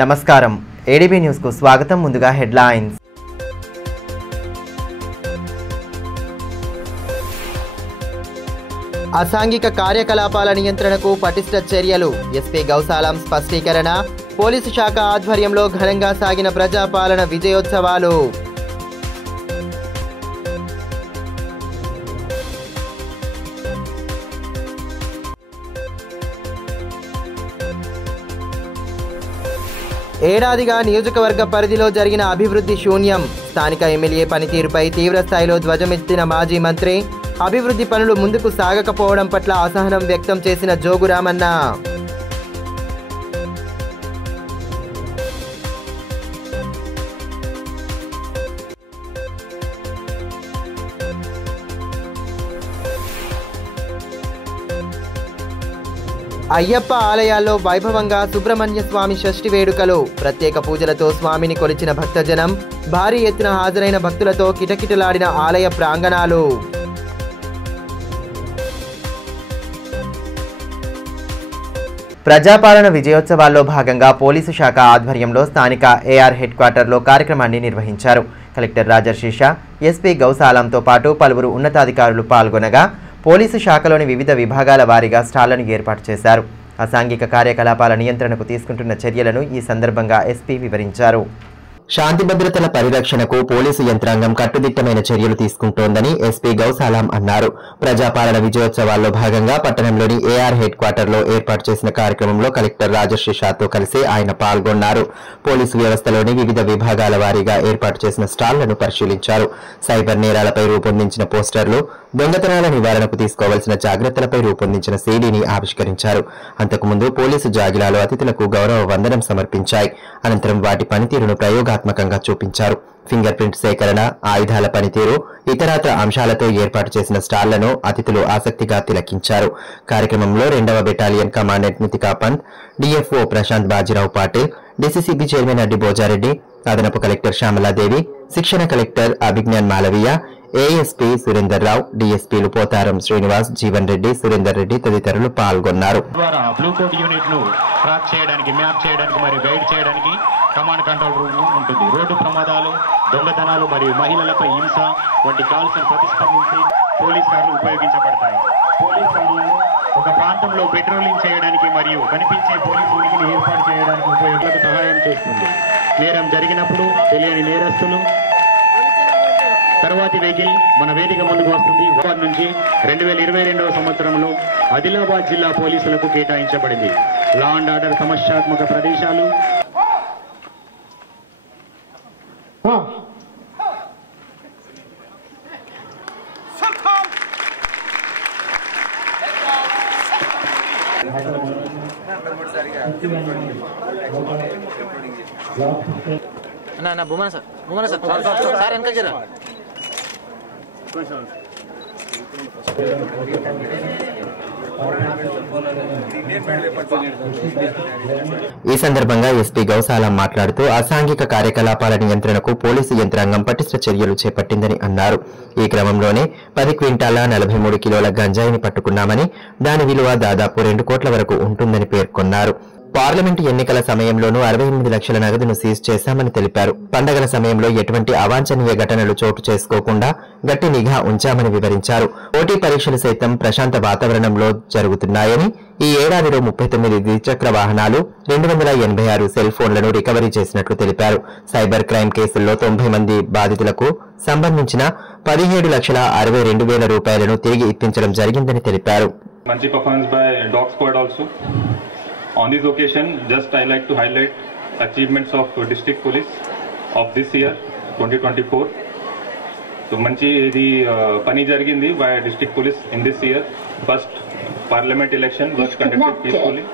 నమస్కారం ADB news కు స్వాగతం. ముందుగా హెడ్లైన్స్. అసాంఘిక కార్యకలాపాల నియంత్రణకు పటిష్ట చర్యలు. ఎస్పీ గౌసాలం స్పష్టీకరణ. పోలీసు శాఖ ఆధ్వర్యంలో ఘనంగా సాగిన ప్రజాపాలన విజయోత్సవాలు. ఏడాదిగా నియోజకవర్గ పరిధిలో జరిగిన అభివృద్ధి శూన్యం. స్థానిక ఎమ్మెల్యే పనితీరుపై తీవ్రస్థాయిలో ధ్వజమెత్తిన మాజీ మంత్రి. అభివృద్ధి పనులు ముందుకు సాగకపోవడం పట్ల అసహనం వ్యక్తం చేసిన జోగురామన్న. అయ్యప్ప ఆలయాల్లో వైభవంగా సుబ్రహ్మణ్య స్వామి షష్ఠి వేడుకలు. ప్రత్యేక పూజలతో స్వామిని కొలిచిన భక్తజనం. భారీ ఎత్తున హాజరైన భక్తులతో కిటకిటలాడిన ఆలయ ప్రాంగణాలు. ప్రజాపాలన విజయోత్సవాల్లో భాగంగా పోలీసు శాఖ ఆధ్వర్యంలో స్థానిక ఏఆర్ హెడ్ క్వార్టర్లో కార్యక్రమాన్ని నిర్వహించారు. కలెక్టర్ రాజర్షిష, ఎస్పీ గౌసాలంతో పాటు పలువురు ఉన్నతాధికారులు పాల్గొనగా పోలీసు శాఖలోని వివిధ విభాగాల వారీగా స్టాళ్లను ఏర్పాటు చేశారు. అసాంఘిక కార్యకలాపాల నియంత్రణకు తీసుకుంటున్న చర్యలను ఈ సందర్భంగా ఎస్పీ వివరించారు. శాంతి భద్రతల పరిరక్షణకు పోలీసు యంత్రాంగం కట్టుదిట్టమైన చర్యలు తీసుకుంటోందని ఎస్పీ గౌసాలం అన్నారు. ప్రజాపాలన విజయోత్సవాల్లో భాగంగా పట్టణంలోని ఏఆర్ హెడ్ క్వార్టర్లో ఏర్పాటు చేసిన కార్యక్రమంలో కలెక్టర్ రాజర్షిషాతో కలిసి ఆయన పాల్గొన్నారు. పోలీసు వ్యవస్థలోని వివిధ విభాగాల వారీగా ఏర్పాటు చేసిన స్టాళ్లను పరిశీలించారు. సైబర్ నేరాలపై రూపొందించిన పోస్టర్లు, దొంగతనాల నివారణకు తీసుకోవాల్సిన జాగ్రత్తలపై రూపొందించిన సీడీని ఆవిష్కరించారు. అంతకుముందు పోలీసు జాగిలాలు అతిథులకు గౌరవ వందనం సమర్పించాయి. అనంతరం వాటి పనితీరును ప్రయోగాత్మకంగా చూపించారు. ఫింగర్ ప్రింట్ సేకరణ, ఆయుధాల పనితీరు, ఇతరత్ర అంశాలతో ఏర్పాటు చేసిన స్టాళ్లను అతిథులు ఆసక్తిగా తిలకించారు. కార్యక్రమంలో 2వ battalion commandant Nitika Pant, DFO Prashant Bajirao Patil, DCCB chairman Addi Bhojareddy, అదనపు కలెక్టర్ శ్యామలాదేవి, శిక్షణ కలెక్టర్ అభిజ్ఞాన్ మాలవీయ, ఏఎస్పీ సురేందర్ రావు, డీఎస్పీలు పోతారం శ్రీనివాస్, జీవన్ రెడ్డి, సురేందర్ రెడ్డి తదితరులు పాల్గొన్నారు. బ్లూ కోడ్ యూనిట్ ను ట్రాక్ చేయడానికి, మ్యాప్ చేయడానికి మరియు గైడ్ చేయడానికి కమాండ్ కంట్రోల్ రూమ్ ఉంటుంది. రోడ్డు ప్రమాదాలు, దొంగతనాలు మరియు మహిళలపై హింస వంటి కాల్స్ ప్రతిస్పందించి పోలీస్ కార్లు ఉపయోగించబడతాయి. పోలీస్ కార్లను ఒక ప్రాంతంలో పెట్రోలింగ్ చేయడానికి మరియు కనిపించే పోలీసు ఉనికిని ఏర్పాటు చేయడానికి ఉపయోగాలకు సహాయం చేస్తుంది. నేరం జరిగినప్పుడు తెలియని నేరస్తులు తర్వాతి వెహికల్ మన వేదిక ముందుకు వస్తుంది. వారి నుంచి 2022వ సంవత్సరంలో ఆదిలాబాద్ జిల్లా పోలీసులకు కేటాయించబడింది. లా అండ్ ఆర్డర్ సమస్యాత్మక ప్రదేశాలు, సార్ వెనక జరా. ఈ సందర్భంగా ఎస్పీ గౌసాలం మాట్లాడుతూ అసాంఘిక కార్యకలాపాల నియంత్రణకు పోలీసు యంత్రాంగం పటిష్ట చర్యలు చేపట్టిందని అన్నారు. ఈ క్రమంలోనే 10 క్వింటాల 43 కిలోల గంజాయిని పట్టుకున్నామని, దాని విలువ దాదాపు 2 కోట్ల వరకు ఉంటుందని పేర్కొన్నారు. పార్లమెంటు ఎన్నికల సమయంలోనూ 68 లక్షల నగదును సీజ్ చేశామని తెలిపారు. పండగల సమయంలో ఎటువంటి అవాంఛనీయ ఘటనలు చోటు చేసుకోకుండా గట్టి నిఘా ఉంచామని వివరించారు. పోటీ పరీక్షలు సైతం ప్రశాంత వాతావరణంలో జరుగుతున్నాయని, ఈ ఏడాదిలో 39 ద్విచక్ర వాహనాలు, 286 సెల్ ఫోన్లను రికవరీ చేసినట్లు తెలిపారు. సైబర్ క్రైమ్ కేసుల్లో 90 మంది బాధితులకు సంబంధించిన 17,62,000 రూపాయలను తిరిగి ఇప్పించడం జరిగిందని తెలిపారు. మంచి performance by dog squad also. On this occasion, just I like to highlight achievements of district police of this year, 2024. So, manchi idi pani jarigindi by district police in this year. First parliament election was conducted peacefully,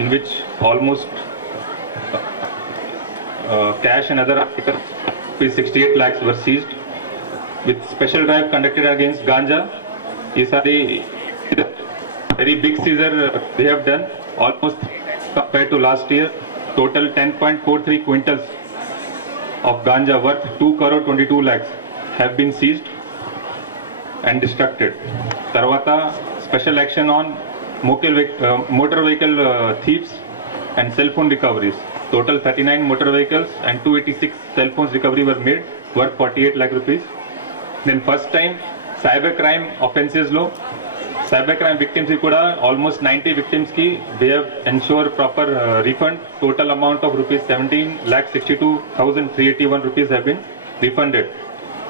in which almost cash and other articles, 68 lakhs were seized. With special drive conducted against ganja, is a very big seizure they have done. Almost compared to last year, total 10.43 quintals of ganja worth 2 crore 22 lakhs have been seized and destructed. Tarvata special action on motor vehicle thieves and cell phone recoveries. Total 39 motor vehicles and 286 cell phones recovery were made, worth 48 lakh rupees. Then first time cyber crime offences lo cyber crime victims ki kuda almost 90 victims ki we have ensure proper refund. Total amount of rupees 17,62,381 rupees have been refunded.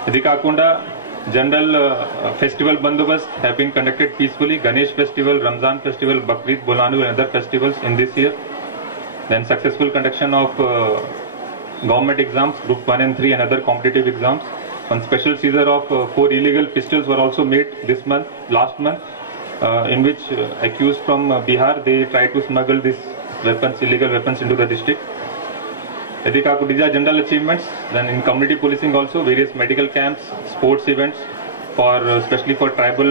Idi kakunda general festival bandobast have been conducted peacefully. Ganesh festival, Ramzan festival, Bakrid, Bolanu and other festivals in this year. Then successful conduction of government exams, Group 1 and 3 and other competitive exams. One special seizure of 4 illegal pistols were also made last month, in which accused from Bihar, they tried to smuggle these weapons, illegal weapons into the district. These are general achievements. Then in community policing also, various medical camps, sports events, especially for tribal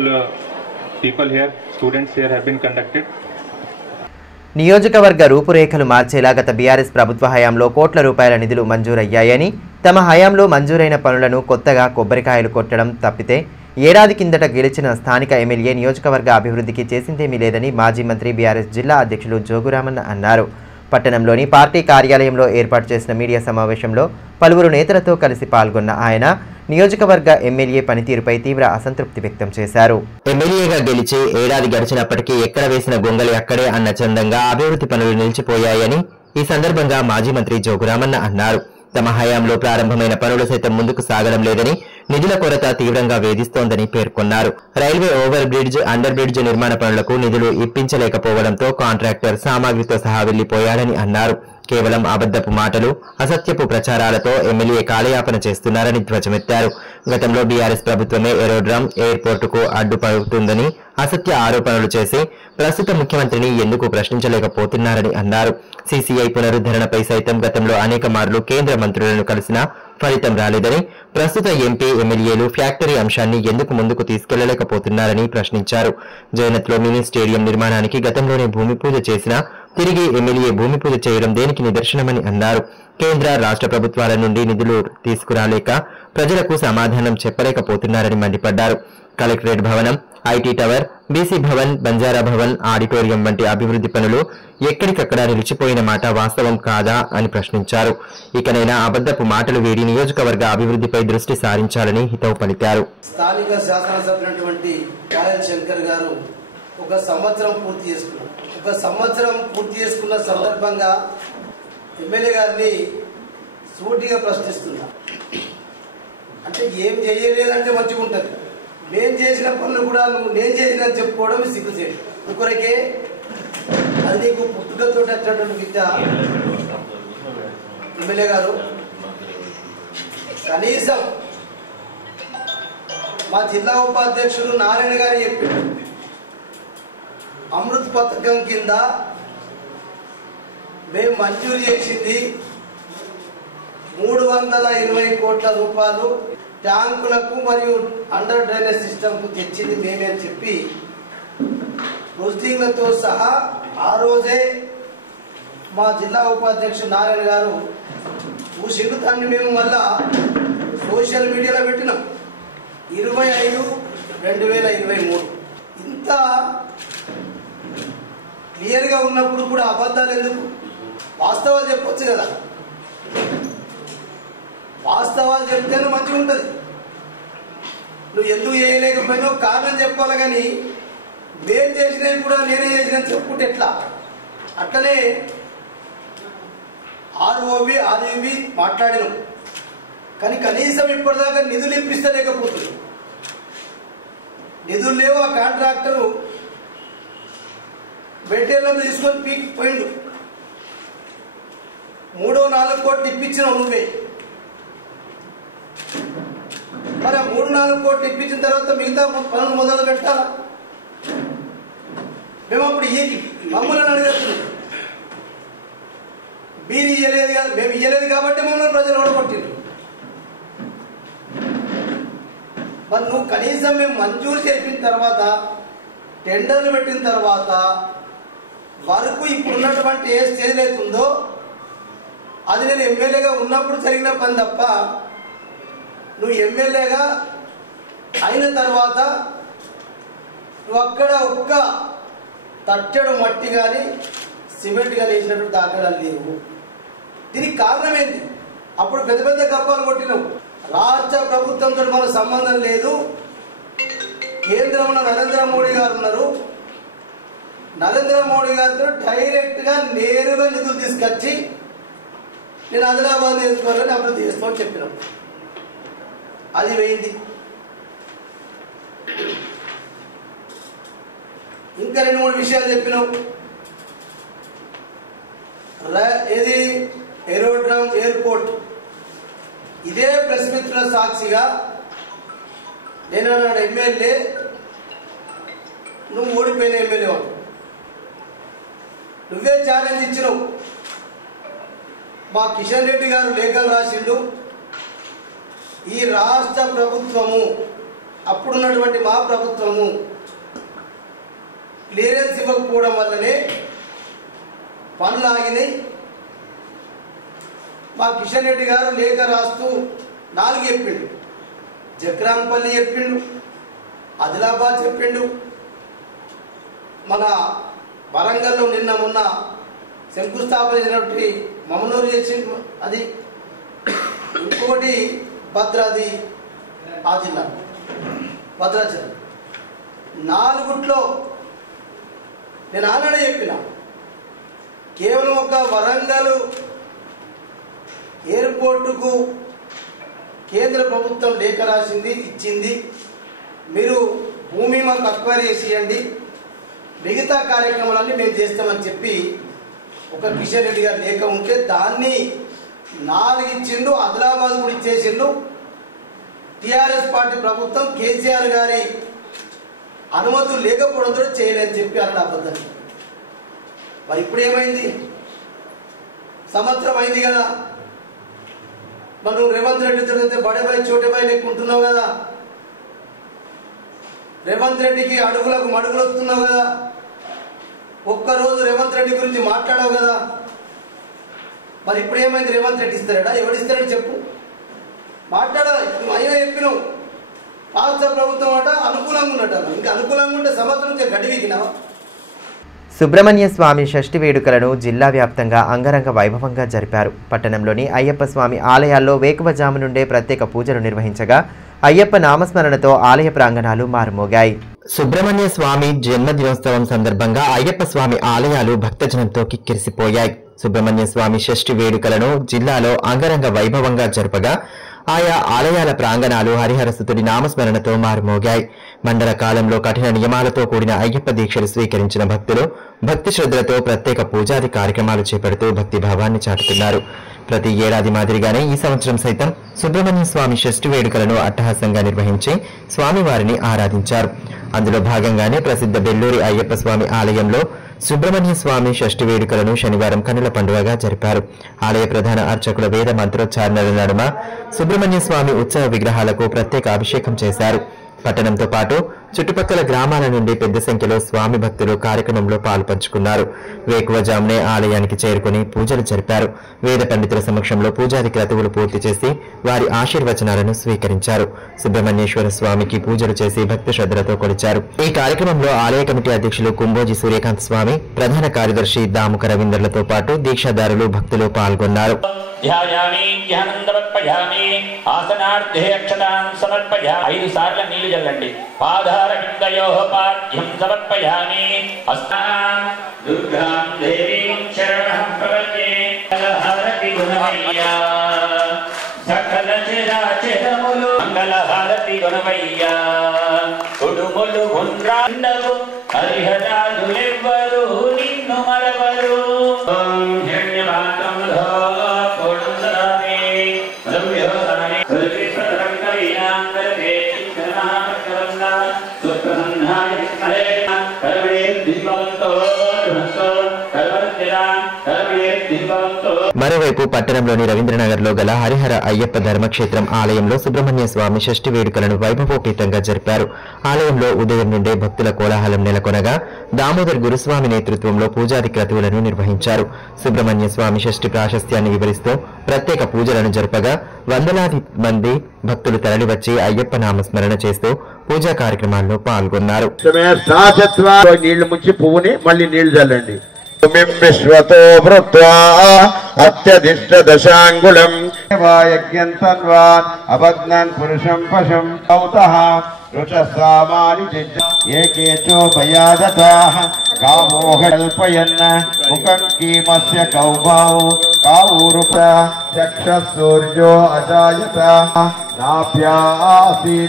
people here, students here have been conducted. నియోజకవర్గ రూపురేఖలు మార్చేలా గత BRS ప్రభుత్వ హయాంలో కోట్ల రూపాయల నిధులు మంజూరయ్యాయని, తమ హయాంలో మంజూరైన పనులను కొత్తగా కొబ్బరికాయలు కొట్టడం తప్పితే ఏడాది కిందట గెలిచిన స్థానిక ఎమ్మెల్యే నియోజకవర్గ అభివృద్ధికి చేసిందేమీ లేదని మాజీ మంత్రి బీఆర్ఎస్ జిల్లా అధ్యక్షులు జోగురామన్న అన్నారు. పట్టణంలోని పార్టీ కార్యాలయంలో ఏర్పాటు చేసిన మీడియా సమావేశంలో పలువురు నేతలతో కలిసి పాల్గొన్న ఆయన నియోజకవర్గ ఎమ్మెల్యే పనితీరుపై తీవ్ర అసంతృప్తి వ్యక్తం చేశారు. ఎమ్మెల్యేగా గెలిచి ఏడాది గడిచినప్పటికీ ఎక్కడ వేసిన గొంగలి అక్కడే అన్న చందంగా అభివృద్ధి పనులు నిలిచిపోయాయని ఈ సందర్భంగా మాజీ మంత్రి జోగురామన్న అన్నారు. తమ హయాంలో ప్రారంభమైన పనులు సైతం ముందుకు సాగడం లేదని, నిధుల కొరత తీవ్రంగా వేధిస్తోందని పేర్కొన్నారు. Railway over bridge, under bridge నిర్మాణ పనులకు నిధులు ఇప్పించలేకపోవడంతో కాంట్రాక్టర్ సామాగ్రితో సహా వెళ్లిపోయాడని అన్నారు. కేవలం అబద్ధపు మాటలు, అసత్యపు ప్రచారాలతో ఎమ్మెల్యే కాలయాపన చేస్తున్నారని ధ్వజమెత్తారు. గతంలో బీఆర్ఎస్ ప్రభుత్వమే ఏరోడ్రమ్, ఎయిర్పోర్టుకు అడ్డుపడుతుందని అసత్య ఆరోపణలు చేసి ప్రస్తుత ముఖ్యమంత్రిని ఎందుకు ప్రశ్నించలేకపోతున్నారని అన్నారు. సీసీఐ పునరుద్ధరణపై సైతం గతంలో అనేక మార్లు కేంద్ర మంత్రులను కలిసినా ఫలితం రాలేదని, ప్రస్తుత ఎంపీ ఎమ్మెల్యేలు ఫ్యాక్టరీ అంశాన్ని ఎందుకు ముందుకు తీసుకెళ్లలేకపోతున్నారని ప్రశ్నించారు. జైనత్లో మినీ స్టేడియం నిర్మాణానికి గతంలోనే భూమి పూజ చేసినా తిరిగి ఎమ్మెల్యే భూమి పూజ చేయడం దేనికి నిదర్శనమని అన్నారు. కేంద్ర రాష్ట్ర ప్రభుత్వాల నుండి నిధులు తీసుకురాలేక ప్రజలకు సమాధానం చెప్పలేకపోతున్నారని మండిపడ్డారు. కలెక్టరేట్ భవనం, IT tower, BC Bhavan, Banjara Bhavan, auditorium వంటి అభివృద్ధి పనులు ఎక్కడికక్కడ నిలిచిపోయిన మాట వాస్తవం కాదా అని ప్రశ్నించారు. ఇకనైనా అబద్ధపు మాటలు వీడి నియోజకవర్గ అభివృద్ధిపై దృష్టి సారించాలని హితవు పలికారు. స్థానిక శాసనసభ్యులైనటువంటి కాయల్ శంకర్ గారు ఒక సంవత్సరం పూర్తి చేసుకున్న సందర్భంగా ఎమ్మెల్యే గారిని సూటిగా ప్రశ్నిస్తున్నా. అంటే ఏం చేయలేదంటే మంచిగా ఉంటుంది. నేను చేసిన పనులు కూడా నువ్వు నేను చేసిన చెప్పుకోవడం సిగ్గుచేటు. ఇంకొరకే అది నీకు పుట్టుకతో వచ్చినటువంటి విద్య. ఎమ్మెల్యే గారు కనీసం మా జిల్లా ఉపాధ్యక్షుడు నారాయణ గారు చెప్పారు, అమృత్ పథకం కింద మేము మంజూరు చేసింది 320 కోట్ల రూపాయలు ట్యాంకులకు మరియు అండర్ డ్రైనేజ్ సిస్టమ్ కు తెచ్చింది మేమే అని చెప్పి ప్రొసీడింగ్లతో సహా ఆ రోజే మా జిల్లా ఉపాధ్యక్షుడు నారాయణ గారు చూసిండు. దాన్ని మేము మళ్ళా సోషల్ మీడియాలో పెట్టినాం. 25/2023 ఇంత క్లియర్ గా ఉన్నప్పుడు కూడా అబద్ధాలు ఎందుకు? వాస్తవాలు చెప్పొచ్చు కదా. వాస్తవాలు చెప్తేనే మంచిగా ఉంటుంది. నువ్వు ఎందుకు చేయలేకపోయినా కారణం చెప్పాలి, కానీ నేను చేసినవి కూడా నేనే చేసిన చెప్పుకుంటే ఎట్లా? అట్లనే ఆర్ఓవి ఆర్యువి మాట్లాడినాం, కానీ కనీసం ఇప్పటిదాకా నిధులు ఇప్పిస్తలేకపోతుంది. నిధులు లేవు. ఆ కాంట్రాక్టరు మెటీరియల్ తీసుకొని పీక్ పోయిండు. 3-4 కోట్లు ఇప్పించినావు నువ్వే. మరి 3-4 కోట్లు ఇప్పించిన తర్వాత మిగతా పనులు మొదలు పెట్టాలా? మేము అప్పుడు మమ్మల్ని అడిగేస్తున్నాం. మీరు ఇయ్యలేదు కదా, మేము ఇయ్యలేదు కాబట్టి మమ్మల్ని ప్రజలు ఓడగొట్టిండ్రు. మరి నువ్వు కనీసం మేము మంజూరు చేసిన తర్వాత, టెండర్లు పెట్టిన తర్వాత వరకు ఇప్పుడు ఉన్నటువంటి ఏ స్టేజ్ అవుతుందో అది నేను ఎమ్మెల్యేగా ఉన్నప్పుడు జరిగిన పని తప్ప, నువ్వు ఎమ్మెల్యేగా అయిన తర్వాత నువ్వు అక్కడ ఒక్క తట్టెడు మట్టి కానీ సిమెంట్ కానీ వేసినట్టు దాఖలాలు లేవు. దీనికి కారణం ఏంటి? అప్పుడు పెద్ద పెద్ద గప్పాలు కొట్టినావు. రాష్ట్ర ప్రభుత్వంతో మనకు సంబంధం లేదు, కేంద్రంలో నరేంద్ర మోడీ గారు ఉన్నారు, నరేంద్ర మోడీ గారితో డైరెక్ట్గా నేరుగా నిధులు తీసుకొచ్చి నేను ఆదిలాబాద్ నేర్చుకోవాలని అభివృద్ధి చేస్తామని చెప్పినాం. అది వేయింది. ఇంకా 2-3 విషయాలు చెప్పినాం. ఏది ఏరోడ్రమ్ ఎయిర్పోర్ట్, ఇదే ప్రెస్ మిత్రుల సాక్షిగా నేను అన్నాడు ఎమ్మెల్యే, నువ్వు ఓడిపోయిన ఎమ్మెల్యే వాడు, నువ్వే ఛాలెంజ్ ఇచ్చినావు. మా కిషన్ రెడ్డి గారు లేఖలు రాసిండు, ఈ రాష్ట్ర ప్రభుత్వము అప్పుడున్నటువంటి మా ప్రభుత్వము క్లియరెన్స్ ఇవ్వకపోవడం వల్లనే పనులు ఆగినాయి. మా కిషన్ రెడ్డి గారు లేఖ రాస్తూ 4 చెప్పిండు, జక్రాంపల్లి చెప్పిండు, ఆదిలాబాద్ చెప్పిండు, మన వరంగల్లో నిన్న మొన్న శంకుస్థాపన చేసినటువంటి మమనూరు చేసిండు, అది ఇంకోటి భద్రాది ఆ జిల్లా భద్రాచలం. 4 నేను ఆనాడే చెప్పిన, కేవలం ఒక వరంగల్ ఎయిర్పోర్టుకు కేంద్ర ప్రభుత్వం లేఖ రాసింది, ఇచ్చింది, మీరు భూమి మాకు అక్వైర్ చేసి ఇవ్వండి, మిగతా కార్యక్రమాలన్నీ మేము చేస్తామని చెప్పి ఒక కిషన్ రెడ్డి గారి లేఖ ఉంటే దాన్ని 4 ఇచ్చిండు. ఆదిలాబాద్ కూడా ఇచ్చేసిండు. టిఆర్ఎస్ పార్టీ ప్రభుత్వం కేసీఆర్ గారి అనుమతులు లేకపోవడంతో చేయలేదని చెప్పి అక్కడ అబద్ధం. మరి ఇప్పుడు ఏమైంది? సంవత్సరం అయింది కదా, మరి నువ్వు రేవంత్ రెడ్డి తిరిగితే బడేబాయి చోటేబాయి లేకుంటున్నావు కదా, రేవంత్ రెడ్డికి అడుగులకు మడుగులు వస్తున్నావు కదా, ఒక్కరోజు రేవంత్ రెడ్డి గురించి మాట్లాడావు కదా. మరి ఇప్పుడు ఏమైంది? రేవంత్ రెడ్డి ఇస్తాడా? ఎవడిస్తాడని చెప్పు, మాట్లాడాలి. నువ్వు అయినా చెప్పినావు రాష్ట్ర ప్రభుత్వం అట అనుకూలంగా ఉన్నట, ఇంకా అనుకూలంగా ఉంటే సంవత్సరం నుంచి గడివికినావా? సుబ్రహ్మణ్య స్వామి షష్ఠి వేడుకలను జిల్లా వ్యాప్తంగా అంగరంగ వైభవంగా జరిపారు. పట్టణంలోని అయ్యప్ప స్వామి ఆలయాల్లో వేకువజాము నుండే ప్రత్యేక పూజలు నిర్వహించగా అయ్యప్ప నామస్మరణతో ఆలయ ప్రాంగణాలు మారుమోగాయి. సుబ్రహ్మణ్య స్వామి జన్మదినోత్సవం సందర్భంగా అయ్యప్ప స్వామి ఆలయాలు భక్తజనంతో కిక్కిరిసిపోయాయి. సుబ్రహ్మణ్య స్వామి షష్ఠి వేడుకలను జిల్లాలో అంగరంగ వైభవంగా జరపగా ఆయా ఆలయాల ప్రాంగణాలు హరిహరసుతుడి నామస్మరణతో మారుమోగాయి. మండల కాలంలో కఠిన నియమాలతో కూడిన అయ్యప్ప దీక్షలు స్వీకరించిన భక్తులు భక్తి శ్రద్ధలతో ప్రత్యేక పూజాది కార్యక్రమాలు చేపడుతూ భక్తిభావాన్ని చాటుతున్నారు. ప్రతి ఏడాది మాదిరిగానే ఈ సంవత్సరం సైతం సుబ్రహ్మణ్య స్వామి షష్ఠి వేడుకలను అట్టహాసంగా నిర్వహించి స్వామివారిని ఆరాధించారు. అందులో భాగంగానే ప్రసిద్ధ బెల్లూరి అయ్యప్ప స్వామి ఆలయంలో సుబ్రహ్మణ్య స్వామి షష్ఠి వేడుకలను శనివారం కన్నుల పండుగగా జరిపారు. ఆలయ ప్రధాన అర్చకుల వేద మంత్రోచ్చారణల నడుమ సుబ్రహ్మణ్య స్వామి ఉత్సవ విగ్రహాలకు ప్రత్యేక అభిషేకం చేశారు. పట్టణంతో పాటు చుట్టుపక్కల గ్రామాల నుండి పెద్ద సంఖ్యలో స్వామి భక్తులు కార్యక్రమంలో పాల్పంచుకున్నారు. వేకువజామునే ఆలయానికి చేరుకుని పూజలు జరిపారు. వేద పండితుల సమక్షంలో పూజాది క్రతువులు పూర్తి చేసి వారి ఆశీర్వచనాలను స్వీకరించారు. సుబ్రహ్మణ్యేశ్వర స్వామికి పూజలు చేసి భక్తి శ్రద్ధలతో కొలిచారు. ఈ కార్యక్రమంలో ఆలయ కమిటీ అధ్యక్షులు కుంబోజి సూర్యకాంత్ స్వామి, ప్రధాన కార్యదర్శి దాముక రవీందర్లతో పాటు దీక్షాదారులు భక్తులు పాల్గొన్నారు. ధ్యాయామి ధ్యానం సమర్పయామి ఆసనార్థే అక్షతాన్ సమర్పయామి 5 సార్లు నీళ్లు చల్లండి. పాదారవిందయోః పాద్యం సమర్పయామి. అస్నాం దుర్గాం దేవీం శరణం ప్రపద్యే. హారతి గుణమయ్యా సకల చరాచరములు మంగళహారతి గుణమయ్యా. కుడుములు గుండ్రాండవు హరిహరాదులెవ్వరు నిన్ను మరవరు. మరోవైపు పట్టణంలోని రవీంద్రనగర్ లో గల హరిహర అయ్యప్ప ధర్మక్షేత్రం ఆలయంలో సుబ్రహ్మణ్య స్వామి షష్ఠి వేడుకలను వైభవోపేతంగా జరిపారు. ఆలయంలో ఉదయం నుండే భక్తుల కోలాహలం నెలకొనగా దామోదర్ గురుస్వామి నేతృత్వంలో పూజాది క్రతువులను నిర్వహించారు. సుబ్రహ్మణ్య స్వామి షష్ఠి ప్రాశస్త్యాన్ని వివరిస్తూ ప్రత్యేక పూజలను జరపగా వందలాది మంది భక్తులు తరలివచ్చి అయ్యప్ప నామస్మరణ చేస్తూ పూజా కార్యక్రమాల్లో పాల్గొన్నారు. నీళ్లు ముంచి పువ్వుని మళ్ళీ నీళ్లు చల్లండి. విశ్వతో భృత్వా అత్యధిష్ట దశాంగుళం యజ్ఞం తన్వాన్ అబధ్నాన్ పురుషం పశుం కౌతః రుచసామాని ఏకేచో భయాదతాః కామోహ కల్పయన్న ముఖం కీమస్య కౌభౌ కాఊరుప చక్షసూర్యో అజాయత నాప్యాసీదంతరిష్ట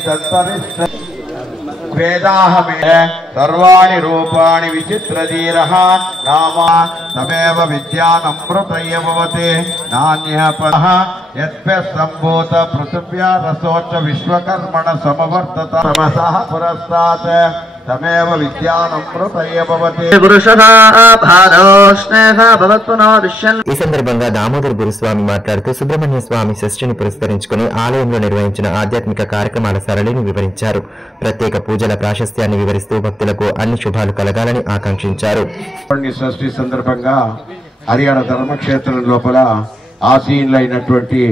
వేదాహమే సర్వాణి రూపాణి విచిత్రధీరః నామా తమేవ విద్యానమృతయ భవతే నాన్యః పరః యత్పః సంభూత పృథివ్యా రసోచ్చ విశ్వకర్మణ సమవర్తత తమసః పురస్తాత్ తమేవ విద్యానమృతయ భవతే ఈ సందర్భంగా దామోదర్ గురుస్వామి మాట్లాడుతూ సుబ్రహ్మణ్య స్వామి షష్ఠిని పురస్కరించుకుని ఆలయంలో నిర్వహించిన ఆధ్యాత్మిక కార్యక్రమాల సరళిని వివరించారు. ప్రత్యేక పూజల ప్రాశస్త్యాన్ని వివరిస్తూ భక్తులకు అన్ని శుభాలు కలగాలని ఆకాంక్షించారు. షష్ఠి సందర్భంగా హరియాణ ధర్మక్షేత్రం లోపల ఆసీనులైనటువంటి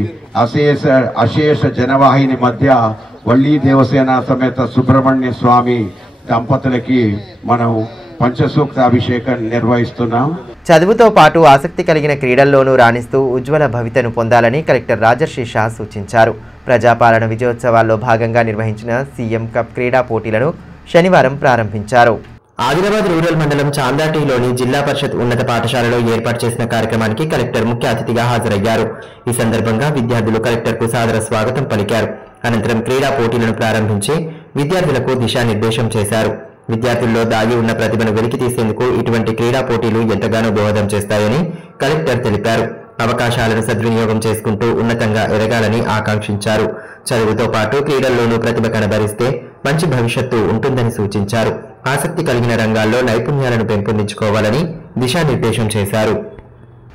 అశేష జనవాహిని మధ్య వల్లీ దేవసేన సమేత సుబ్రహ్మణ్య స్వామి దంపతులకి మనం పంచసూక్త అభిషేకం నిర్వహిస్తున్నాం. చదువుతో పాటు ఆసక్తి కలిగిన క్రీడల్లోనూ రాణిస్తూ ఉజ్వల భవితను పొందాలని కలెక్టర్ రాజర్షి షా సూచించారు. ప్రజాపాలన విజయోత్సవాల్లో భాగంగా నిర్వహించిన సీఎం కప్ క్రీడా పోటీలను శనివారం ప్రారంభించారు. ఆదిలాబాద్ రూరల్ మండలం చాందాటిలోని జిల్లా పరిషత్ ఉన్నత పాఠశాలలో ఏర్పాటు చేసిన కార్యక్రమానికి కలెక్టర్ ముఖ్య అతిథిగా హాజరయ్యారు. ఈ సందర్భంగా విద్యార్థులు కలెక్టర్కు సాదర స్వాగతం పలికారు. అనంతరం క్రీడా పోటీలను ప్రారంభించి విద్యార్థులకు దిశానిర్దేశం చేశారు. విద్యార్థుల్లో దాగి ఉన్న ప్రతిభను వెలికి తీసేందుకు ఇటువంటి క్రీడా పోటీలు ఎంతగానో దోహదం చేస్తాయని కలెక్టర్ తెలిపారు. అవకాశాలను సద్వినియోగం చేసుకుంటూ ఉన్నతంగా ఎదగాలని ఆకాంక్షించారు. చదువుతో పాటు క్రీడల్లోనూ ప్రతిభ కనబరిస్తే మంచి భవిష్యత్తు ఉంటుందని సూచించారు. ఆసక్తి కలిగిన రంగాల్లో నైపుణ్యాలను పెంపొందించుకోవాలని దిశానిర్దేశం చేశారు.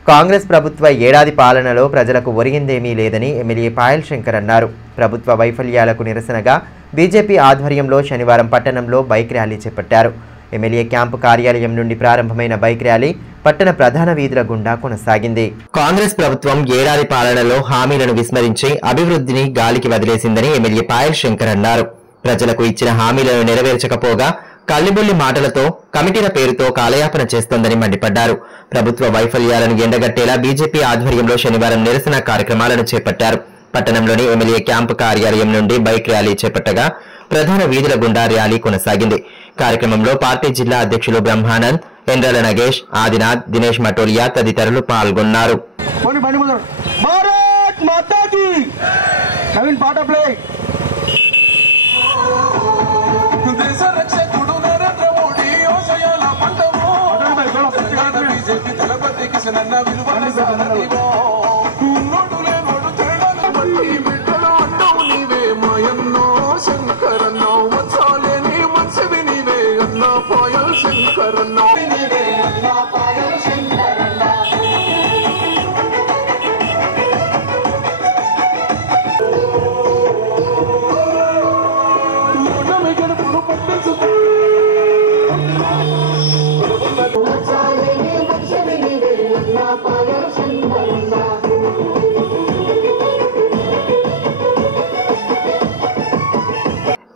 కాంగ్రెస్ ప్రభుత్వ ఏడాది పాలనలో ప్రజలకు ఒరిగిందేమీ లేదని ఎమ్మెల్యే పాయల్ శంకర్ అన్నారు. ప్రభుత్వ వైఫల్యాలకు నిరసనగా బీజేపీ ఆధ్వర్యంలో శనివారం పట్టణంలో బైక్ ర్యాలీ చేపట్టారు. ఎమ్మెల్యే క్యాంపు కార్యాలయం నుండి ప్రారంభమైన బైక్ ర్యాలీ పట్టణ ప్రధాన వీధుల గుండా కొనసాగింది. కాంగ్రెస్ ప్రభుత్వం ఏడాది పాలనలో హామీలను విస్మరించి అభివృద్ధిని గాలికి వదిలేసిందని ఎమ్మెల్యే పాయల్ శంకర్ అన్నారు. ప్రజలకు ఇచ్చిన హామీలను నెరవేర్చకపోగా కల్లిబొల్లి మాటలతో కమిటీల పేరుతో కాలయాపన చేస్తోందని మండిపడ్డారు. ప్రభుత్వ వైఫల్యాలను ఎండగట్టేలా బీజేపీ ఆధ్వర్యంలో శనివారం నిరసన కార్యక్రమాలను చేపట్టారు. పట్టణంలోని ఎమ్మెల్యే క్యాంపు కార్యాలయం నుండి బైక్ ర్యాలీ చేపట్టగా ప్రధాన వీధుల గుండా ర్యాలీ కొనసాగింది. కార్యక్రమంలో పార్టీ జిల్లా అధ్యక్షులు బ్రహ్మానంద్, ఎండ్రల నగేష్, ఆదినాథ్, దినేష్ మటోలియా తదితరులు పాల్గొన్నారు.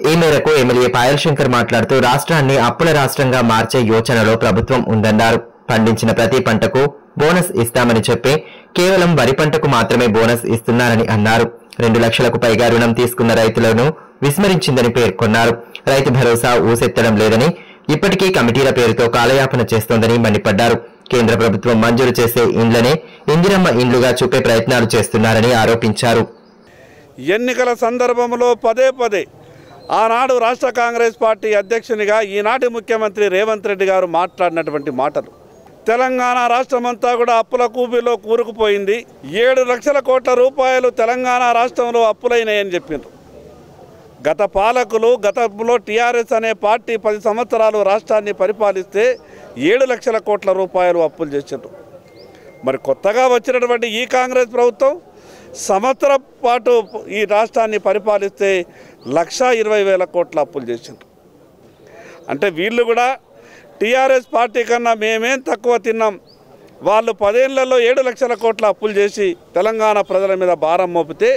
ఈ మేరకు ఎమ్మెల్యే పాయల్ శంకర్ మాట్లాడుతూ రాష్ట్రాన్ని అప్పుల రాష్ట్రంగా మార్చే యోచనలో ప్రభుత్వం ఉందన్నారు. పండించిన ప్రతి పంటకు బోనస్ ఇస్తామని చెప్పి కేవలం వరి పంటకు మాత్రమే బోనస్ ఇస్తున్నారని అన్నారు. 2 లక్షలకు పైగా రుణం తీసుకున్న రైతులను విస్మరించిందని పేర్కొన్నారు. రైతు భరోసా ఊసెత్తడం లేదని, ఇప్పటికీ కమిటీల పేరుతో కాలయాపన చేస్తోందని మండిపడ్డారు. కేంద్ర ప్రభుత్వం మంజూరు చేసే ఇండ్లనే ఇందిరమ్మ ఇండ్లుగా చూపే ప్రయత్నాలు చేస్తున్నారని ఆరోపించారు. ఎన్నికల సందర్భంలో పదే పదే ఆనాడు రాష్ట్ర కాంగ్రెస్ పార్టీ అధ్యక్షునిగా ఈనాటి ముఖ్యమంత్రి రేవంత్ రెడ్డి గారు మాట్లాడినటువంటి మాటలు, తెలంగాణ రాష్ట్రమంతా కూడా అప్పుల కూబిలో కూరుకుపోయింది, 7 లక్షల కోట్ల రూపాయలు తెలంగాణ రాష్ట్రంలో అప్పులైనాయని చెప్పిండ్రు. గత పాలకులు, గతంలో టీఆర్ఎస్ అనే పార్టీ 10 సంవత్సరాలు రాష్ట్రాన్ని పరిపాలిస్తే 7 లక్షల కోట్ల రూపాయలు అప్పులు చేసిండ్రు. మరి కొత్తగా వచ్చినటువంటి ఈ కాంగ్రెస్ ప్రభుత్వం సంవత్సరం పాటు ఈ రాష్ట్రాన్ని పరిపాలిస్తే 1,20,000 కోట్ల అప్పులు చేసిండ్రు. అంటే వీళ్ళు కూడా టీఆర్ఎస్ పార్టీ కన్నా మేమేం తక్కువ తిన్నాం, వాళ్ళు 10 ఏళ్లలో 7 లక్షల కోట్ల అప్పులు చేసి తెలంగాణ ప్రజల మీద భారం మోపితే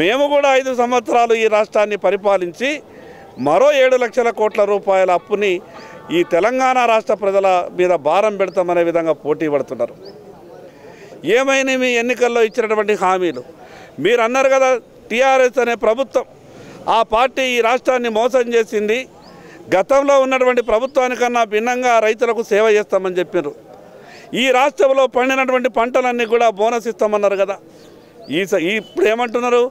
మేము కూడా 5 సంవత్సరాలు ఈ రాష్ట్రాన్ని పరిపాలించి మరో 7 లక్షల కోట్ల రూపాయల అప్పుని ఈ తెలంగాణ రాష్ట్ర ప్రజల మీద భారం పెడతామనే విధంగా పోటీ పడుతున్నారు. ఏమైనా మీ ఎన్నికల్లో ఇచ్చినటువంటి హామీలు మీరు అన్నారు కదా, టీఆర్ఎస్ అనే ప్రభుత్వం ఆ పార్టీ ఈ రాష్ట్రాన్ని మోసం చేసింది, గతంలో ఉన్నటువంటి ప్రభుత్వానికన్నా భిన్నంగా రైతులకు సేవ చేస్తామని చెప్పారు. ఈ రాష్ట్రంలో పండినటువంటి పంటలన్నీ కూడా బోనస్ ఇస్తామన్నారు కదా. ఇప్పుడు ఏమంటున్నారు,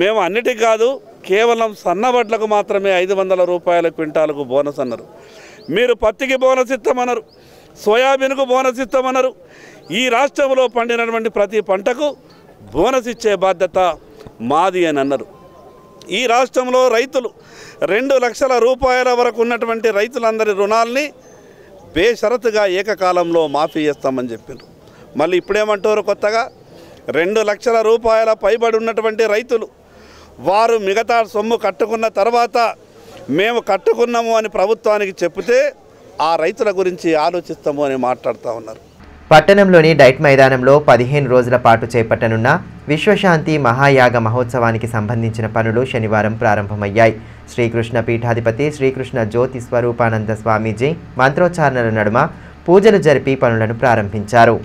మేము అన్నిటికీ కాదు కేవలం సన్నబడ్లకు మాత్రమే 500 రూపాయల క్వింటాలకు బోనస్ అన్నారు. మీరు పత్తికి బోనస్ ఇస్తామన్నారు, సోయాబీన్కు బోనస్ ఇస్తామన్నారు. ఈ రాష్ట్రంలో పండినటువంటి ప్రతి పంటకు బోనస్ ఇచ్చే బాధ్యత మాది అని అన్నారు. ఈ రాష్ట్రంలో రైతులు 2 లక్షల రూపాయల వరకు ఉన్నటువంటి రైతులందరి రుణాల్ని బేషరతుగా ఏకకాలంలో మాఫీ చేస్తామని చెప్పారు. మళ్ళీ ఇప్పుడేమంటారు కొత్తగా, 2 లక్షల రూపాయల పైబడి ఉన్నటువంటి రైతులు వారు మిగతా సొమ్ము కట్టుకున్న తర్వాత మేము కట్టుకున్నాము అని ప్రభుత్వానికి చెప్తే ఆ రైతుల గురించి ఆలోచిస్తాము అని మాట్లాడుతూ ఉన్నారు. పట్టణంలోని డైట్ మైదానంలో 15 రోజుల పాటు చేపట్టనున్న విశ్వశాంతి మహాయాగ మహోత్సవానికి సంబంధించిన పనులు శనివారం ప్రారంభమయ్యాయి. శ్రీకృష్ణ పీఠాధిపతి శ్రీకృష్ణ జ్యోతి స్వరూపానంద స్వామీజీ మంత్రోచ్చారణల నడుమ పూజలు జరిపి పనులను ప్రారంభించారు.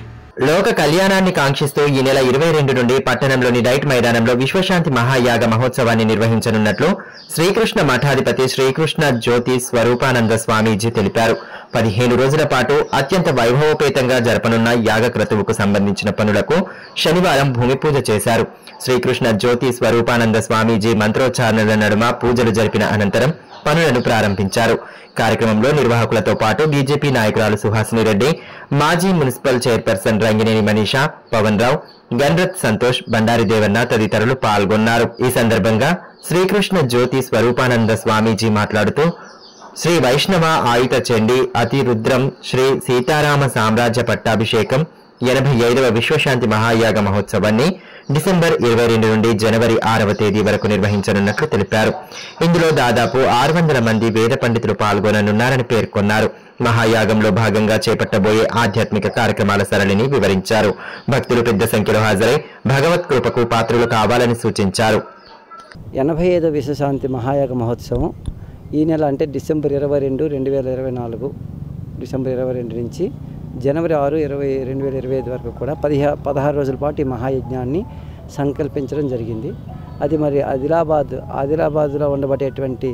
లోక కళ్యాణాన్ని కాంక్షిస్తూ ఈ నెల 22 నుండి పట్టణంలోని డైట్ మైదానంలో విశ్వశాంతి మహాయాగ మహోత్సవాన్ని నిర్వహించనున్నట్లు శ్రీకృష్ణ మఠాధిపతి శ్రీకృష్ణ జ్యోతి స్వరూపానంద స్వామీజీ తెలిపారు. 15 రోజుల పాటు అత్యంత వైభవోపేతంగా జరపనున్న యాగ క్రతువుకు సంబంధించిన పనులకు శనివారం భూమి పూజ చేశారు. శ్రీకృష్ణ జ్యోతి స్వరూపానంద స్వామీజీ మంత్రోచ్చారణల నడుమ పూజలు జరిపిన అనంతరం పనులను ప్రారంభించారు. కార్యక్రమంలో నిర్వాహకులతో పాటు బీజేపీ నాయకురాలు సుహాసిని రెడ్డి, మాజీ మున్సిపల్ చైర్పర్సన్ రంగినేని మనీషా, పవన్ రావు, గన్రత్ సంతోష్, బండారి దేవన్న తదితరులు పాల్గొన్నారు. ఈ సందర్భంగా శ్రీకృష్ణ జ్యోతి స్వరూపానంద స్వామీజీ మాట్లాడుతూ శ్రీ వైష్ణవ ఆయుధ చండీ అతిరుద్రం శ్రీ సీతారామ సామ్రాజ్య పట్టాభిషేకం 85వ విశ్వశాంతి మహాయాగ మహోత్సవాన్ని డిసెంబర్ 22 నుండి జనవరి 6వ తేదీ వరకు నిర్వహించనున్నట్లు తెలిపారు. ఇందులో దాదాపు 600 మంది వేద పండితులు పాల్గొననున్నారని పేర్కొన్నారు. మహాయాగంలో భాగంగా చేపట్టబోయే ఆధ్యాత్మిక కార్యక్రమాల సరళిని వివరించారు. భక్తులు పెద్ద సంఖ్యలో హాజరై భగవత్ కృపకు పాత్రులు కావాలని సూచించారు. 85వ విశ్వశాంతి మహాయాగ మహోత్సవం ఈ నెల అంటే డిసెంబర్ 22, 2024 డిసెంబర్ 22 నుంచి జనవరి 6, 2025 వరకు కూడా 16 రోజుల పాటు ఈ మహాయజ్ఞాన్ని సంకల్పించడం జరిగింది. అది మరి ఆదిలాబాద్లో ఉండబడేటువంటి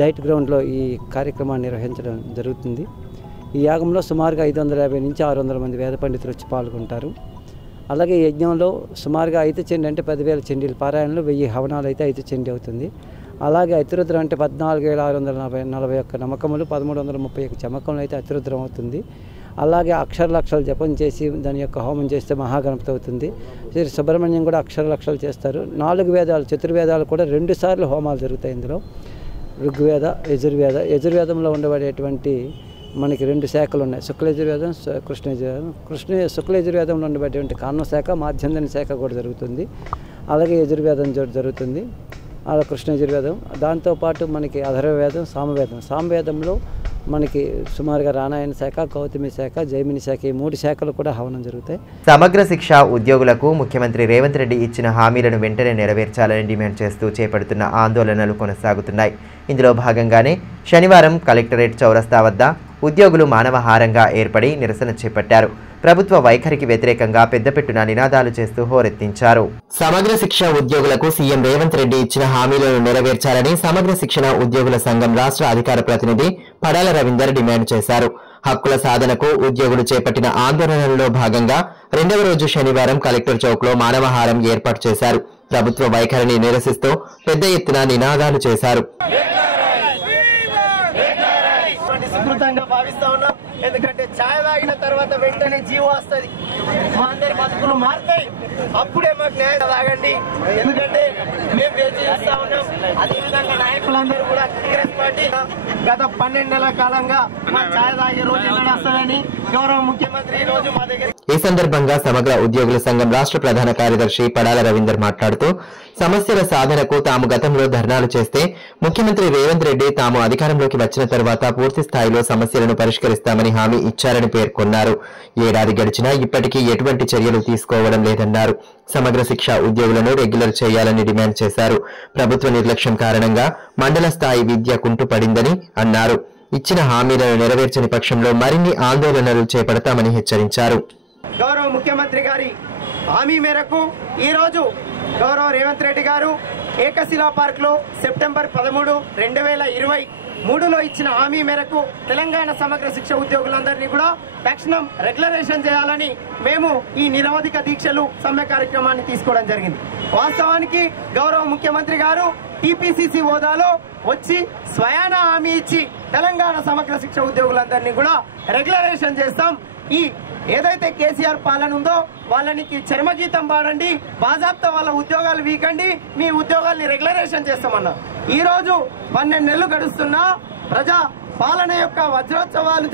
డైట్ గ్రౌండ్లో ఈ కార్యక్రమాన్ని నిర్వహించడం జరుగుతుంది. ఈ యాగంలో సుమారుగా 550 నుంచి 600 మంది వేద పండితులు వచ్చి పాల్గొంటారు. అలాగే ఈ యజ్ఞంలో సుమారుగా ఐదు చండి అంటే 10,000 చండీలు పారాయణలు, 1000 హవనాలు అయితే ఐదు చండి అవుతుంది. అలాగే అతిరుద్రం అంటే 14,641 నమ్మకములు, 1331 చమకములు అయితే అతిరుద్రం అవుతుంది. అలాగే అక్షరాలు జపం చేసి దాని యొక్క హోమం చేస్తే మహాగణపతి అవుతుంది. శ్రీ సుబ్రహ్మణ్యం కూడా అక్షరాలు చేస్తారు. 4 వేదాలు, చతుర్వేదాలు కూడా 2 సార్లు హోమాలు జరుగుతాయి. ఇందులో ఋగ్వేద, యజుర్వేదంలో ఉండబడేటువంటి మనకి 2 శాఖలు ఉన్నాయి, శుక్లయజుర్వేదం, కృష్ణ శుక్లయజుర్వేదంలో ఉండబడేటువంటి కాన్న శాఖ, మాధ్యంధన శాఖ కూడా జరుగుతుంది. అలాగే యజుర్వేదం జరుగుతుంది, అలా కృష్ణ యజుర్వేదం. దాంతోపాటు మనకి అధర్వవేదం, సామవేదంలో మనకి సుమారుగా రానాయణ శాఖ, గౌతమి శాఖ, జైమిని శాఖ, ఈ 3 శాఖలు కూడా హవనం జరుగుతాయి. సమగ్ర శిక్ష ఉద్యోగులకు ముఖ్యమంత్రి రేవంత్ రెడ్డి ఇచ్చిన హామీలను వెంటనే నెరవేర్చాలని డిమాండ్ చేస్తూ చేపడుతున్న ఆందోళనలు కొనసాగుతున్నాయి. ఇందులో భాగంగానే శనివారం కలెక్టరేట్ చౌరస్తా వద్ద ఉద్యోగులు మానవహారంగా ఏర్పడి నిరసన చేపట్టారు. ప్రభుత్వ వైఖరికి వ్యతిరేకంగా పెద్దపెట్టున నినాదాలు చేస్తూ హోరెత్తించారు. సమగ్ర శిక్ష ఉద్యోగులకు సీఎం రేవంత్ రెడ్డి ఇచ్చిన హామీలను నెరవేర్చాలని సమగ్ర శిక్షణ ఉద్యోగుల సంఘం రాష్ట్ర అధికార ప్రతినిధి పడాల రవీందర్ డిమాండ్ చేశారు. హక్కుల సాధనకు ఉద్యోగులు చేపట్టిన ఆందోళనలలో భాగంగా 2వ రోజు శనివారం కలెక్టర్ చౌక్ లో మానవహారం ఏర్పాటు చేశారు. ప్రభుత్వ వైఖరిని నిరసిస్తూ పెద్ద ఎత్తున నినాదాలు చేశారు. ఎందుకంటే ఛాయ్ తాగిన తర్వాత వెంటనే జీవో వస్తుంది, మా అందరి బతుకులు మారుతాయి, అప్పుడే మాకు న్యాయం తాగండి. ఎందుకంటే మేము వేచి చేస్తా ఉన్నాం. అదేవిధంగా నాయకులందరూ కూడా కాంగ్రెస్ పార్టీ గత 12 నెలల కాలంగా మా ఛాయ్ తాగే రోజు వస్తుందని గౌరవ ముఖ్యమంత్రి ఈ రోజు మా దగ్గర. ఈ సందర్భంగా సమగ్ర ఉద్యోగుల సంఘం రాష్ట్ర ప్రధాన కార్యదర్శి పడాల రవీందర్ మాట్లాడుతూ సమస్యల సాధనకు తాము గతంలో ధర్నాలు చేస్తే ముఖ్యమంత్రి రేవంత్ రెడ్డి తాము అధికారంలోకి వచ్చిన తర్వాత పూర్తి స్థాయిలో సమస్యలను పరిష్కరిస్తామని హామీ ఇచ్చారని పేర్కొన్నారు. ఏడాది గడిచినా ఇప్పటికీ ఎటువంటి చర్యలు తీసుకోవడం లేదన్నారు. సమగ్ర శిక్ష ఉద్యోగులను రెగ్యులర్ చేయాలని డిమాండ్ చేశారు. ప్రభుత్వ నిర్లక్ష్యం కారణంగా మండల స్థాయి విద్య కుంటుపడిందని అన్నారు. ఇచ్చిన హామీలను నెరవేర్చని పక్షంలో మరిన్ని ఆందోళనలు చేపడతామని హెచ్చరించారు. గౌరవ ముఖ్యమంత్రి గారి హామీ మేరకు ఈరోజు గౌరవ రేవంత్ రెడ్డి గారు ఏకశిలా పార్క్ లో సెప్టెంబర్ 13, 2023లో ఇచ్చిన హామీ మేరకు తెలంగాణ సమగ్ర శిక్ష ఉద్యోగులందరినీ కూడా తక్షణం రెగ్యులరేషన్ చేయాలని మేము ఈ నిరవధిక దీక్షలు సమ్మె కార్యక్రమాన్ని తీసుకోవడం జరిగింది. వాస్తవానికి గౌరవ ముఖ్యమంత్రి గారు టీపీసీసీ హోదాలో వచ్చి స్వయాన హామీ ఇచ్చి తెలంగాణ సమగ్ర శిక్ష ఉద్యోగులందరినీ కూడా రెగ్యులరేషన్ చేస్తాం, ఈ ఏదైతే కేసీఆర్ పాలన ఉందో వాళ్ళనికి చర్మగీతం పాడండి, బాజాప్తా వాళ్ళ ఉద్యోగాలు వీకండి, మీ ఉద్యోగాల్ని రెగ్యులరేషన్ చేస్తామన్నారు. ఈ రోజు 12 నెలలు గడుస్తున్నా ప్రజా పాలన యొక్క వజ్రోత్సవాలు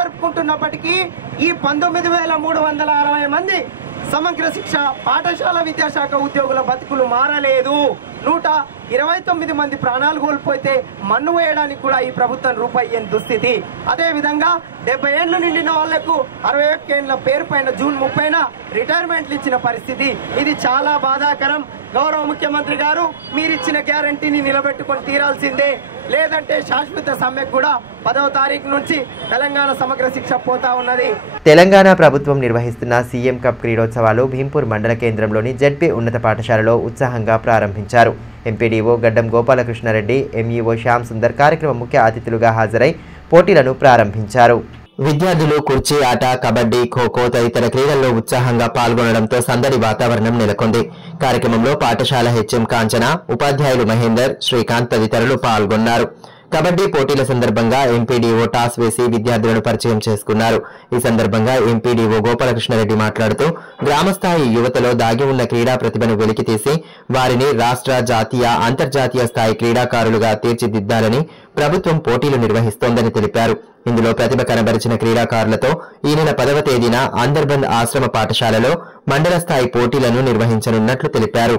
జరుపుకుంటున్నప్పటికీ ఈ 19,360 మంది సమగ్ర శిక్ష పాఠశాల విద్యాశాఖ ఉద్యోగుల బతుకులు మారలేదు. 129 మంది ప్రాణాలు కోల్పోతే మన్ను వేయడానికి కూడా ఈ ప్రభుత్వం రూపాయి దుస్థితి. అదే విధంగా 70 ఏళ్లు నిండిన వాళ్లకు 61 ఏళ్ల పేరు పైన జూన్ 30న రిటైర్మెంట్లు ఇచ్చిన పరిస్థితి. ఇది చాలా బాధాకరం. గౌరవ ముఖ్యమంత్రి గారు మీరిచ్చిన గ్యారంటీని నిలబెట్టుకొని తీరాల్సిందే, లేదంటే శాశ్వత సమ్మె కూడా 10వ తారీఖు నుంచి తెలంగాణ సమగ్ర శిక్ష పోతా ఉన్నది. తెలంగాణ ప్రభుత్వం నిర్వహిస్తున్న సీఎం కప్ క్రీడోత్సవాలు భీంపూర్ మండల కేంద్రంలోని జెడ్పీ ఉన్నత పాఠశాలలో ఉత్సాహంగా ప్రారంభించారు. ఎంపీడీఓ గడ్డం గోపాలకృష్ణారెడ్డి, ఎంఈఓ శ్యామ్ సుందర్ కార్యక్రమం ముఖ్య అతిథులుగా హాజరై పోటీలను ప్రారంభించారు. విద్యార్థులు కుర్చీ ఆట, కబడ్డీ, ఖోఖో తదితర క్రీడల్లో ఉత్సాహంగా పాల్గొనడంతో సందడి వాతావరణం నెలకొంది. కార్యక్రమంలో పాఠశాల హెచ్ఎం కాంచన, ఉపాధ్యాయులు మహేందర్, శ్రీకాంత్ తదితరులు పాల్గొన్నారు. కబడ్డీ పోటీల సందర్భంగా ఎంపీడీఓ టాస్ వేసి విద్యార్థులను పరిచయం చేసుకున్నారు. ఈ సందర్భంగా ఎంపీడీఓ గోపాలకృష్ణారెడ్డి మాట్లాడుతూ గ్రామస్థాయి యువతలో దాగి ఉన్న క్రీడా ప్రతిభను వెలికితీసి వారిని రాష్ట్ర, జాతీయ, అంతర్జాతీయ స్థాయి క్రీడాకారులుగా తీర్చిదిద్దాలని ప్రభుత్వం పోటీలు నిర్వహిస్తోందని తెలిపారు. ఇందులో ప్రతిభ కనబరిచిన క్రీడాకారులతో ఈ నెల 10వ తేదీన అందర్బంద్ ఆశ్రమ పాఠశాలలో మండల స్థాయి పోటీలను నిర్వహించనున్నట్లు తెలిపారు.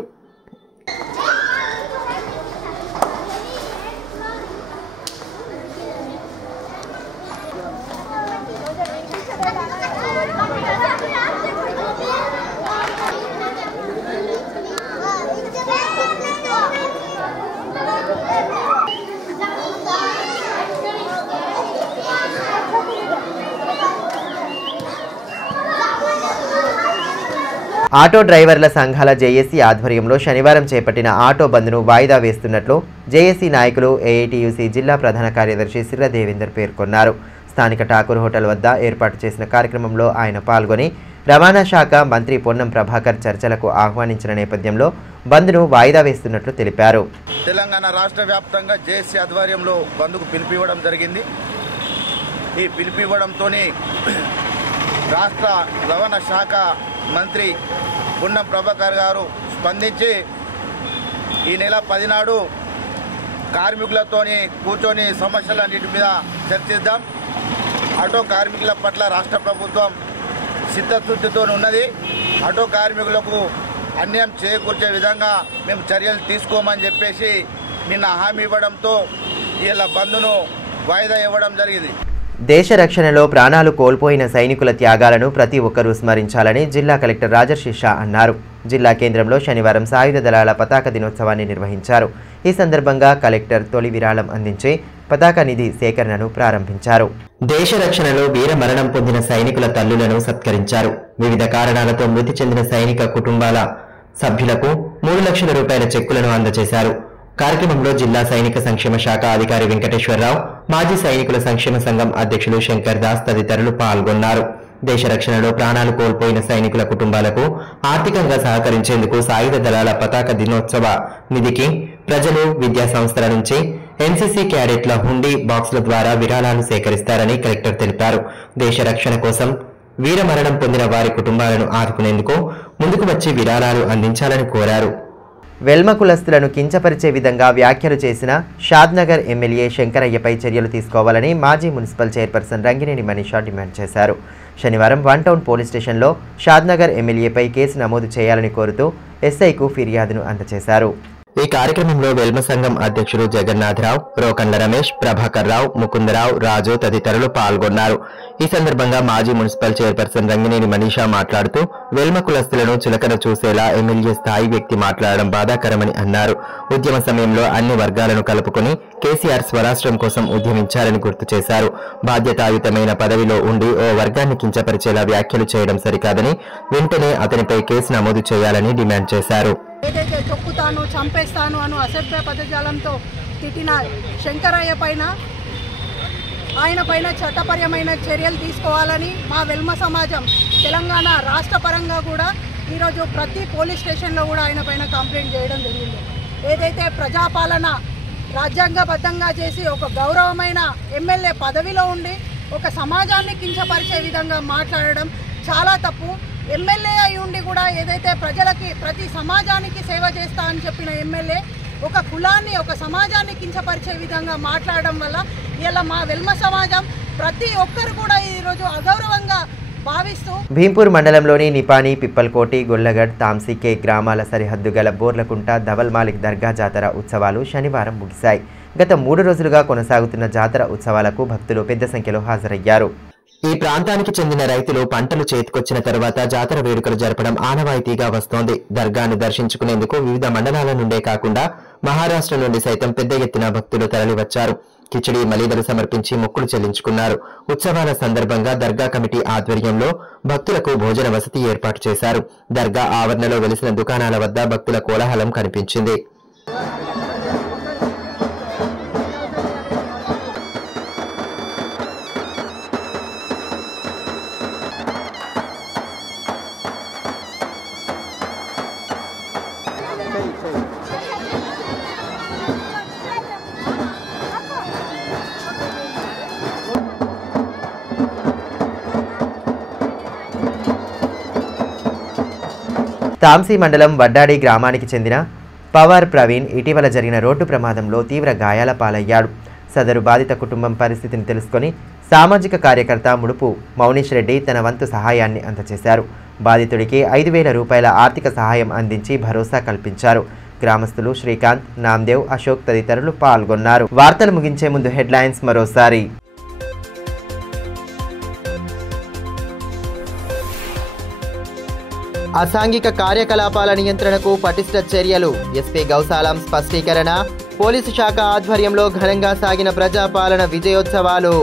ఆటో డ్రైవర్ల సంఘాల జేఏసీ ఆధ్వర్యంలో శనివారం చేపట్టిన ఆటో బంద్ను వాయిదా వేస్తున్నట్లు జేఏసీ నాయకులు ఏఐటీయూసీ జిల్లా ప్రధాన కార్యదర్శి సిర్ర దేవేందర్ పేర్కొన్నారు. స్థానిక ఠాకూర్ హోటల్ వద్ద ఏర్పాటు చేసిన కార్యక్రమంలో ఆయన పాల్గొని రవాణా శాఖ మంత్రి పొన్నం ప్రభాకర్ చర్చలకు ఆహ్వానించిన నేపథ్యంలో బంద్ను వాయిదా వేస్తున్నట్లు తెలిపారు. తెలంగాణ రాష్ట్ర వ్యాప్తంగా జేఏసీ ఆధ్వర్యంలో బంద్కు పిలుపునివ్వడం జరిగింది. ఈ పిలుపునివ్వడంతో రాష్ట్ర రవాణా శాఖ మంత్రి పొన్నం ప్రభాకర్ గారు స్పందించి ఈ నెల 10 నాడు కార్మికులతో కూర్చొని సమస్యలన్నిటి మీద చర్చిద్దాం, ఆటో కార్మికుల పట్ల రాష్ట్ర ప్రభుత్వం చిత్తశుద్ధితో ఉన్నది, ఆటో కార్మికులకు అన్యాయం చేకూర్చే విధంగా మేము చర్యలు తీసుకోమని చెప్పేసి నిన్న హామీ ఇవ్వడంతో ఇలా బంద్ను వాయిదా ఇవ్వడం జరిగింది. దేశ రక్షణలో ప్రాణాలు కోల్పోయిన సైనికుల త్యాగాలను ప్రతి ఒక్కరూ స్మరించాలని జిల్లా కలెక్టర్ రాజర్షి షా అన్నారు. జిల్లా కేంద్రంలో శనివారం సాయుధ దళాల పతాక దినోత్సవాన్ని నిర్వహించారు. ఈ సందర్భంగా కలెక్టర్ తొలి విరాళం అందించి పతాక నిధి సేకరణను ప్రారంభించారు. దేశ రక్షణలో వీర మరణం పొందిన సైనికుల తల్లులను సత్కరించారు. వివిధ కారణాలతో మృతి చెందిన సైనిక కుటుంబాల సభ్యులకు 3 లక్షల రూపాయల చెక్కులను అందజేశారు. కార్యక్రమంలో జిల్లా సైనిక సంక్షేమ శాఖ అధికారి వెంకటేశ్వరరావు, మాజీ సైనికుల సంక్షేమ సంఘం అధ్యక్షులు శంకర్ దాస్ తదితరులు పాల్గొన్నారు. దేశ రక్షణలో ప్రాణాలు కోల్పోయిన సైనికుల కుటుంబాలకు ఆర్థికంగా సహకరించేందుకు సాయుధ దళాల పతాక దినోత్సవ నిధికి ప్రజలు, విద్యా సంస్థల నుంచి ఎన్సీసీ క్యాడెట్ల హుండీ బాక్సుల ద్వారా విరాళాలు సేకరిస్తారని కలెక్టర్ తెలిపారు. దేశ రక్షణ కోసం వీరమరణం పొందిన వారి కుటుంబాలను ఆదుకునేందుకు ముందుకు వచ్చి విరాళాలు అందించాలని కోరారు. వెల్మ కులస్తులను కించపరిచే విధంగా వ్యాఖ్యలు చేసిన షాద్నగర్ ఎమ్మెల్యే శంకరయ్యపై చర్యలు తీసుకోవాలని మాజీ municipal chairperson Rangineni Manisha demand చేశారు. శనివారం 1 టౌన్ పోలీస్ స్టేషన్లో షాద్నగర్ ఎమ్మెల్యేపై కేసు నమోదు చేయాలని కోరుతూ ఎస్ఐకు ఫిర్యాదును అందజేశారు. ఈ కార్యక్రమంలో వెల్మ సంఘం అధ్యక్షుడు జగన్నాథరావు, రోకండ్ల రమేష్, ప్రభాకర్ రావు, ముకుందరావు, రాజు తదితరులు పాల్గొన్నారు. ఈ సందర్భంగా మాజీ మున్సిపల్ చైర్పర్సన్ రంగినేని మనీషా మాట్లాడుతూ వెల్మ కులస్తులను చులకన చూసేలా ఎమ్మెల్యే స్థాయి వ్యక్తి మాట్లాడడం బాధాకరమని అన్నారు. ఉద్యమ సమయంలో అన్ని వర్గాలను కలుపుకుని కేసీఆర్ స్వరాష్ట్రం కోసం ఉద్యమించారని గుర్తు చేశారు. బాధ్యతాయుతమైన పదవిలో ఉండి ఓ వర్గాన్ని కించపరిచేలా వ్యాఖ్యలు చేయడం సరికాదని వెంటనే అతనిపై కేసు నమోదు చేయాలని డిమాండ్ చేశారు. ఏదైతే తొక్కుతాను చంపేస్తాను అను అసభ్య పదజాలంతో తిట్టిన శంకరయ్య పైన ఆయన పైన చట్టపరమైన చర్యలు తీసుకోవాలని మా వెల్మ సమాజం తెలంగాణ రాష్ట్ర పరంగా కూడా ఈరోజు ప్రతి పోలీస్ స్టేషన్లో కూడా ఆయన పైన కంప్లైంట్ చేయడం జరిగింది. ఏదైతే ప్రజాపాలన రాజ్యాంగబద్ధంగా చేసి ఒక గౌరవమైన ఎమ్మెల్యే పదవిలో ఉండి ఒక సమాజాన్ని కించపరిచే విధంగా మాట్లాడడం చాలా తప్పు. ఎమ్మెల్యే అయి ఉండి కూడా ఏదైతే ప్రజలకి ప్రతి సమాజానికి సేవ చేస్తా అని చెప్పిన ఎమ్మెల్యే ఒక కులాన్ని ఒక సమాజాన్ని కించపరిచే విధంగా మాట్లాడడం వల్ల ఇలా మా వెల్మ సమాజం ప్రతి ఒక్కరు కూడా ఈరోజు అగౌరవంగా భావిస్తూ భీంపూర్ మండలంలోని నిపాని, పిప్పల్కోటి, గొల్లగడ్, తాంసికే గ్రామాల సరిహద్దు గల బోర్లకుంట దవల్ మాలిక్ దర్గా జాతర ఉత్సవాలు శనివారం ముగిశాయి. గత 3 రోజులుగా కొనసాగుతున్న జాతర ఉత్సవాలకు భక్తులు పెద్ద సంఖ్యలో హాజరయ్యారు. ఈ ప్రాంతానికి చెందిన రైతులు పంటలు చేతికొచ్చిన తర్వాత జాతర వేడుకలు జరపడం ఆనవాయితీగా వస్తోంది. దర్గాను దర్శించుకునేందుకు వివిధ మండలాల నుండే కాకుండా మహారాష్ట్ర నుండి సైతం పెద్ద ఎత్తున భక్తులు తరలివచ్చారు. కిచిడి, మలీదలు సమర్పించి మొక్కులు చెల్లించుకున్నారు. ఉత్సవాల సందర్భంగా దర్గా కమిటీ ఆధ్వర్యంలో భక్తులకు భోజన వసతి ఏర్పాటు చేశారు. దర్గా ఆవరణలో వెలిసిన దుకాణాల వద్ద భక్తుల కోలాహలం కనిపించింది. తాంసీ మండలం వడ్డాడి గ్రామానికి చెందిన పవార్ ప్రవీణ్ ఇటీవల జరిగిన రోడ్డు ప్రమాదంలో తీవ్ర గాయాల పాలయ్యాడు. సదరు బాధిత కుటుంబం పరిస్థితిని తెలుసుకొని సామాజిక కార్యకర్త ముడుపు మౌనిష్ రెడ్డి తన వంతు సహాయాన్ని అందజేశారు. బాధితుడికి 5,000 రూపాయల ఆర్థిక సహాయం అందించి భరోసా కల్పించారు. గ్రామస్తులు శ్రీకాంత్, నామ్దేవ్, అశోక్ తదితరులు పాల్గొన్నారు. వార్తలు ముగించే ముందు హెడ్లైన్స్ మరోసారి. అసాంఘిక కార్యకలాపాల నియంత్రణకు పటిష్ట చర్యలు, ఎస్పీ గౌసాలం స్పష్టీకరణ. పోలీసు శాఖ ఆధ్వర్యంలో ఘనంగా సాగిన ప్రజాపాలన విజయోత్సవాలు.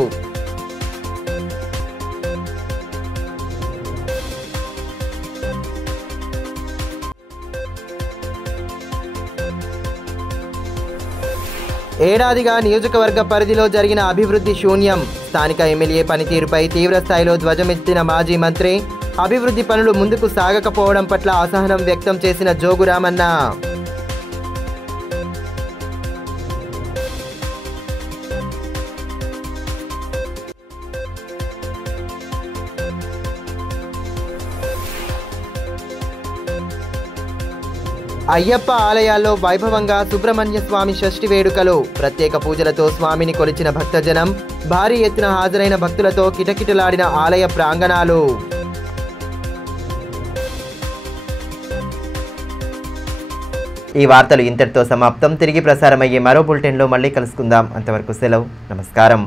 ఏడాదిగా నియోజకవర్గ పరిధిలో జరిగిన అభివృద్ధి శూన్యం. స్థానిక ఎమ్మెల్యే పనితీరుపై తీవ్రస్థాయిలో ధ్వజమెత్తిన మాజీ మంత్రి. అభివృద్ధి పనులు ముందుకు సాగకపోవడం పట్ల అసహనం వ్యక్తం చేసిన జోగురామన్న. అయ్యప్ప ఆలయాల్లో వైభవంగా సుబ్రహ్మణ్య స్వామి షష్ఠి వేడుకలు. ప్రత్యేక పూజలతో స్వామిని కొలిచిన భక్తజనం. భారీ ఎత్తున హాజరైన భక్తులతో కిటకిటలాడిన ఆలయ ప్రాంగణాలు. ఈ వార్తలు ఇంతటితో సమాప్తం. తిరిగి ప్రసారమయ్యే మరో బులెటిన్లో మళ్ళీ కలుసుకుందాం. అంతవరకు సెలవు. నమస్కారం.